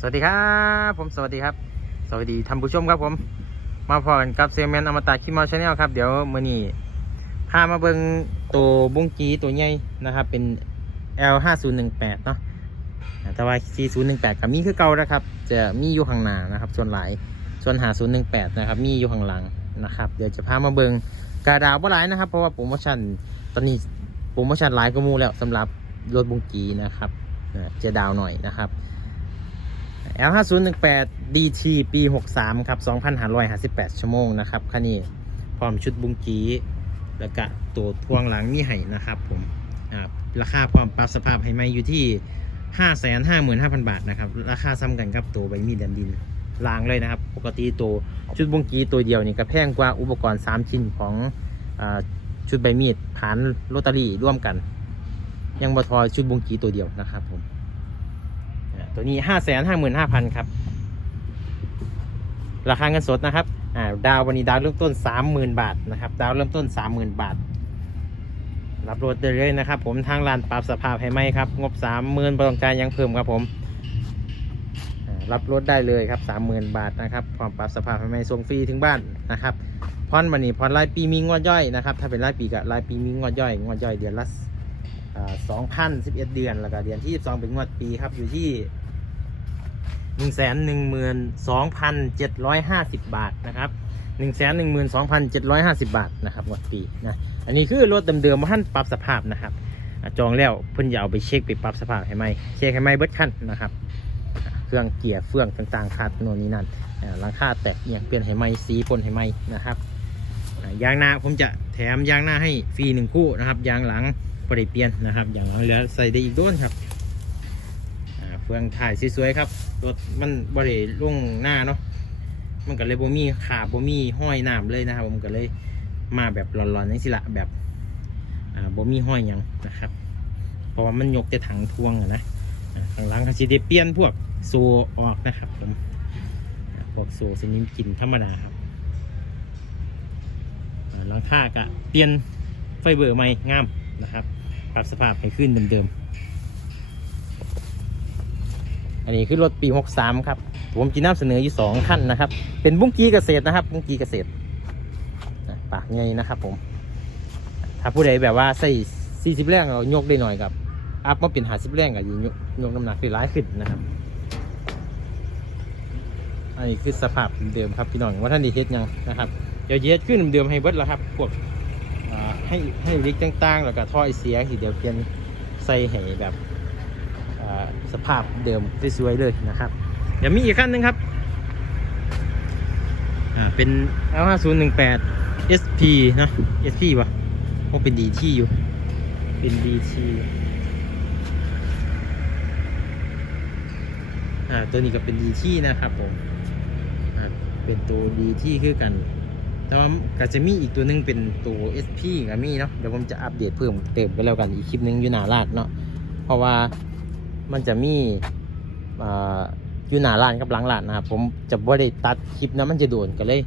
สวัสดีครับผมสวัสดีครับ สวัสดีท่านผู้ชมครับผม มาพอกันกับเซลแมนอมตะคิมอลชาแนลครับ เดี๋ยวมื่อนี้พามาเบิงตัวบุ้งกีตัวใหญ่นะครับ เป็น L 5 0 1 8เนาะแต่ว่า C 0 1 8กับมีคือเก่านะครับ จะมีอยู่ข้างหน้านะครับ ส่วนหลายส่วนหา0 1 8นะครับ มีอยู่ข้างหลังนะครับเดี๋ยวจะพามาเบิงกระดาวบ่หลายนะครับ เพราะว่าโปรโมชั่นตอนนี้โปรโมชั่นหลายก็มูแล้วสำหรับรถบุ้งกีนะครับจะดาวหน่อยนะครับ L 5 0 1 8 DT ปี 63 ครับ 2,558 ชั่วโมงนะครับคันนี้พร้อมชุดบุงกีแล้วก็ตัวทวงหลังมีให้นะครับผมราคาพร้อมปรับสภาพให้ไหมอยู่ที่ 555,000 บาทนะครับ ราคาซ้ำกันกับตัวใบมีดดันดินลางเลยนะครับ ปกติตัวชุดบุงกีตัวเดียวนี่ก็แพงกว่าอุปกรณ์ 3 ชิ้นของอชุดใบมีดผ่านโรตารี่ร่วมกัน ยังบทอชุดบุงกีตัวเดียวนะครับผม ตัวนี้ห้าแสนห้าหมื่นห้าพันครับ ราคาเงินสดนะครับอ่าดาววันนี้ดาวเริ่มต้นสามหมื่นบาทนะครับ ดาวเริ่มต้นสามหมื่นบาท รับรถได้เลยนะครับ ผมทางร้านปรับสภาพให้ไหมครับ งบสามหมื่นบต้องการยังเพิ่มครับผมรับรถได้เลยครับสามหมื่นบาทนะครับพร้อมปรับสภาพให้ไหมส่งฟรีถึงบ้านนะครับพอนวันนี้พอนรายปีมีงวดย่อยนะครับ ถ้าเป็นรายปีก็รายปีมีงวดย่อย งวดย่อยเดือนละสองพันสิบเอ็ดเดือน แล้วก็เดือนที่สิบสองเป็นงวดปีครับ อยู่ที่ หนึ่งแสนหนึ่งหมื่นสองพันเจ็ดร้อยห้าสิบบาทนะครับหนึ่งแสนหนึ่งหมื่นสองพันเจ็ดร้อยห้าสิบบาทนะครับงวดปีนะอันนี้คือรถเดิมๆมาท่านปรับสภาพนะครับจองแล้วเพิ่นจะเอาไปเช็คไปปรับสภาพให้ไหมเช็คให้ไหมเบิดขั้นนะครับ เครื่องเกียร์เฟื่องต่างๆขาดโน่นนี่นั่นหลังคาแตกเนี่ยเปลี่ยนให้ไหมสีพ่นให้ไหมนะครับยางหน้าผมจะแถมยางหน้าให้ฟรีหนึ่งคู่นะครับยางหลังบริเปลี่ยนนะครับยางเหลือใส่ได้อีกด้วนครับ เฟืองถ่ายสวยๆครับรถมันบริล่วงหน้าเนาะมันก็เลยบ่มีขาบ่มีห้อยน้ำเลยนะครับ ผมก็เลยมาแบบหลอนๆนี่สิละแบบอ่าบ่มีห้อยยังนะครับ เพราะว่ามันยกแต่ถังทวงอะนะข้างหลังเขาจะได้เปลี่ยนพวกโซออกนะครับผมพวกโซสนิมกินธรรมดาครับหลังคากะเปลี่ยนไฟเบอร์ใหม่งามนะครับ ปรับสภาพให้ขึ้นเดิมๆ อันนี้คือรถปี 63 ครับผมจีนำเสนออยู่สองขั้นนะครับ เป็นบุ้งกีเกษตรนะครับ บุ้งกีเกษตรปากไงนะครับผม ถ้าผู้ใดแบบว่าใส่ 40 แรงเรายกได้หน่อยกับ อัพมาเป็น 50 แรงกับยกยกน้ำหนักได้ร้ายขึ้นนะครับ อันนี้คือสภาพเดิมครับพี่น้องว่าท่านดีเฮ็ดยังนะครับ เดี๋ยวเย็ดขึ้นเดิมให้เบิดแล้วครับพวกให้ให้ลิกต่างๆ แล้วก็ท่อไอเสียทีเดียวเพียนใส่ให้แบบ สภาพเดิมสวยๆเลยนะครับ เดี๋ยวมีอีกขั้นหนึ่งครับอ่าเป็น L5018 SP นะ SP วะโอ้เป็น DT อยู่ เป็น DT อ่าตัวนี้ก็เป็น DT นะครับผมอ่าเป็นตัว DT คือกัน แต่ว่าก็จะมีอีกตัวหนึงเป็นตัว SP ก็มีเนาะ เดี๋ยวผมจะอัปเดตเพิ่มเติมไปแล้วกันอีกคลิปหนึงอยู่หนาลาดเนาะ เพราะว่า มันจะมีอยู่หนาลานกับหลังลานนะครับผมจะบ่ได้ตัดคลิปนะมันจะโดนก็เลย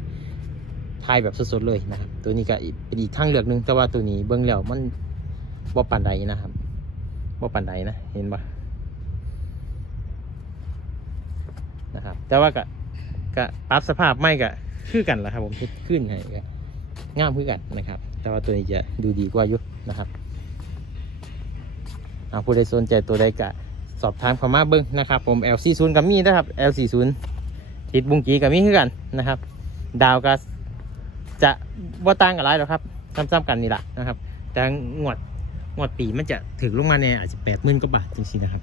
ถ่ายแบบสดๆเลยนะครับ ตัวนี้ก็เป็นอีกทางเลือกหนึงแต่ว่าตัวนี้เบื้องแล้วมันบ่ปานใดนะครับบ่ปานใดนะเห็นปะนะครับ แต่ว่าก็ก็ปรับสภาพไม่ก็คือกันแหละครับ ผมเฮ็ดขึ้นให้ก็ง่ามคือกันนะครับ แต่ว่าตัวนี้จะดูดีกว่าอยู่นะครับเอาผู้ใดสนใจตัวใดกะ สอบถามเขามาเบิ้งนะครับผม L40 กับมีนะครับ L40 ติดบุงกีกับมีคือกันนะครับ ดาวก็จะว่าต่างกันหลายหรอกครับซ้ำๆกันนี่แหละนะครับ แต่งวดงวดปีมันจะถึงลงมาในอาจจะแปดหมื่นกว่าบาทจริงๆนะครับ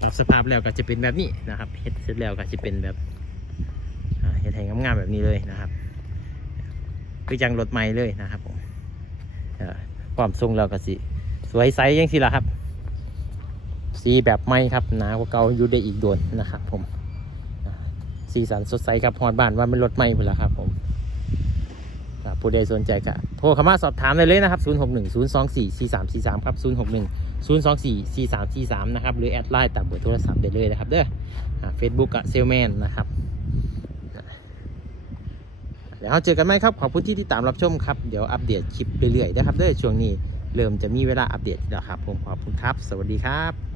ปรับสภาพแล้วก็จะเป็นแบบนี้นะครับเฮ็ดเสร็จแล้วก็จะเป็นแบบเห็ดแห่งงามๆแบบนี้เลยนะครับคือจังรถใหม่เลยนะครับผมความทรงเราก็สิ สวยใสยังสิล่ะครับ สีแบบใหม่ครับหนากว่าเก่าอยู่ได้อีกโดนนะครับ ผมสีสันสดใสครับฮอดบ้านว่าเป็นรถใหม่พุ่นละครับ ผมผู้ใดสนใจก็โทรเข้ามาสอบถามได้เลยนะครับ 0 6 1 0 2 4 4 3 4 3 ครับ 0 6 1 0 2 4 4 3 4 3 นะครับ หรือแอดไลน์ตามเบอร์โทรศัพท์ได้เลยนะครับ เด้อเฟซบุ๊กอะเซลแมนนะครับเดี๋ยวเราเจอกันไหมครับ ขอบคุณที่ติดตามรับชมครับ เดี๋ยวอัปเดตคลิปเรื่อยๆนะครับเด้อช่วงนี้ เริ่มจะมีเวลาอัปเดตแล้วครับผมขอบคุณครับ สวัสดีครับ